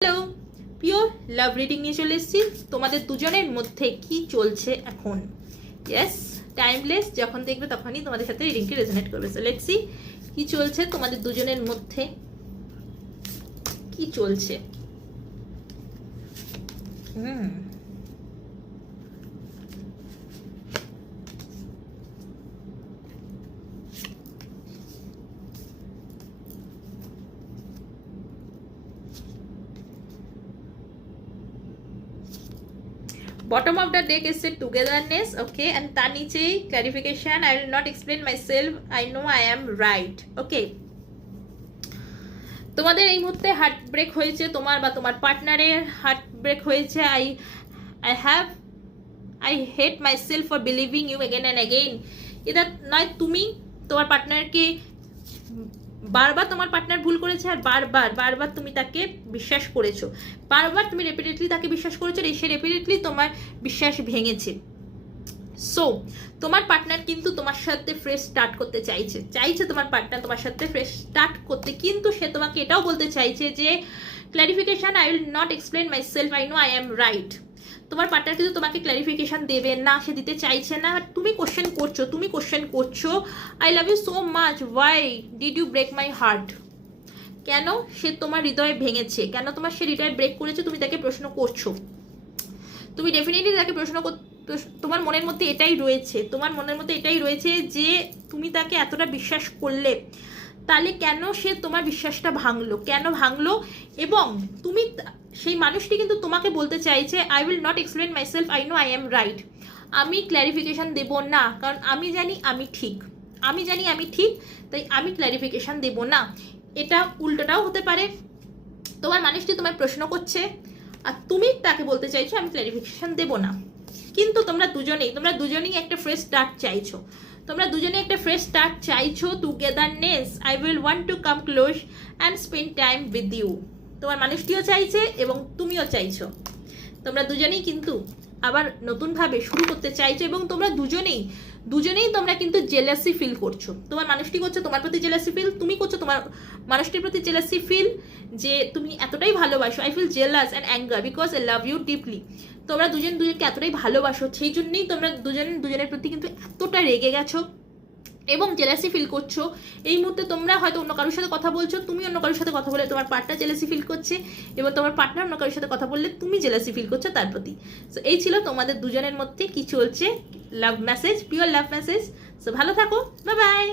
Hello, pure love reading নিয়ে চলে এসেছি। তোমাদের দুজনের মধ্যে কি চলছে এখন? ইয়েস, টাইমলেস, যখন দেখবে তখনই তোমাদের সাথে রিডিংটি রেজোনেট করবে। সো লেটস সি কি চলছে তোমাদের দুজনের মধ্যে, কি চলছে। Bottom of the deck is said togetherness, okay, and তার নিচেই clarification. I will not explain myself, I know I am right, okay. তোমাদের এই মুহূর্তে হার্ট ব্রেক হয়েছে, তোমার বা তোমার পার্টনারের হার্ট ব্রেক হয়েছে। I hate myself for believing you again and again. এটা নয় তুমি তোমার পার্টনারকে বারবার, তোমার পার্টনার ভুল করেছে আর বারবার তুমি তাকে বিশ্বাস করেছো, বারবার তুমি রেপিটেডলি তাকে বিশ্বাস করেছো, সে রেপিটেডলি তোমার বিশ্বাস ভেঙেছে। সো তোমার পার্টনার কিন্তু তোমার সাথে ফ্রেশ স্টার্ট করতে চাইছে তোমার পার্টনার তোমার সাথে ফ্রেশ স্টার্ট করতে, কিন্তু সে তোমাকে এটাও বলতে চাইছে যে clarification, I will not explain my self, I know I am right. তোমার পার্টনার কিন্তু তোমাকে ক্ল্যারিফিকেশন দেবে না, সে দিতে চাইছে না। তুমি কোশ্চেন করছো I love you so much, why did you break my heart. কেন সে তোমার হৃদয় ভেঙেছে, কেন তোমার সে হৃদয় ব্রেক করেছে, তুমি তাকে প্রশ্ন করছো। তুমি ডেফিনেটলি তাকে তোমার মনের মধ্যে এটাই রয়েছে যে তুমি তাকে এতটা বিশ্বাস করলে, তাহলে কেন সে তোমার বিশ্বাসটা ভাঙলো। এবং তুমি সেই মানুষটি কিন্তু তোমাকে বলতে চাইছে I will not explain my self, I know I am right. আমি ক্ল্যারিফিকেশন দেব না, কারণ আমি জানি আমি ঠিক, তাই আমি ক্ল্যারিফিকেশন দেব না। এটা উল্টোটাও হতে পারে, তোমার মানুষটি তোমায় প্রশ্ন করছে আর তুমি তাকে বলতে চাইছো আমি ক্ল্যারিফিকেশন দেব না। কিন্তু তোমরা দুজনেই একটা ফ্রেশ স্টার্ট চাইছো, togetherness, I will want to come close and spend time with you. তোমার মানুষটিও চাইছে এবং তুমিও চাইছো, তোমরা দুজনেই কিন্তু আবার নতুনভাবে শুরু করতে চাইছো। এবং তোমরা দুজনেই তোমরা কিন্তু জেলাসি ফিল করছো। তোমার মানুষটি করছে তোমার প্রতি জেলাসি ফিল, তুমি করছো তোমার মানুষটির প্রতি জেলাসি ফিল, যে তুমি এতটাই ভালোবাসো। I feel jealous and anger because I love you deeply. তোমরা দুজনকে এতটাই ভালোবাসো, সেই জন্যই তোমরা দুজনের প্রতি কিন্তু এতটা রেগে গেছো এবং জেলাসি ফিল করছো। এই মুহূর্তে তোমরা হয়তো অন্য কারোর সাথে কথা বলছো, তুমি অন্য কারোর সাথে কথা বলে তোমার পার্টনার জেলাসি ফিল করছে, এবং তোমার পার্টনার অন্য কারোর সাথে কথা বললে তুমি জেলাসি ফিল করছো তার প্রতি। সো এই ছিল তোমাদের দুজনের মধ্যে কি চলছে, লাভ মেসেজ, পিওর লাভ মেসেজ। সো ভালো থাকো, বাই বাই।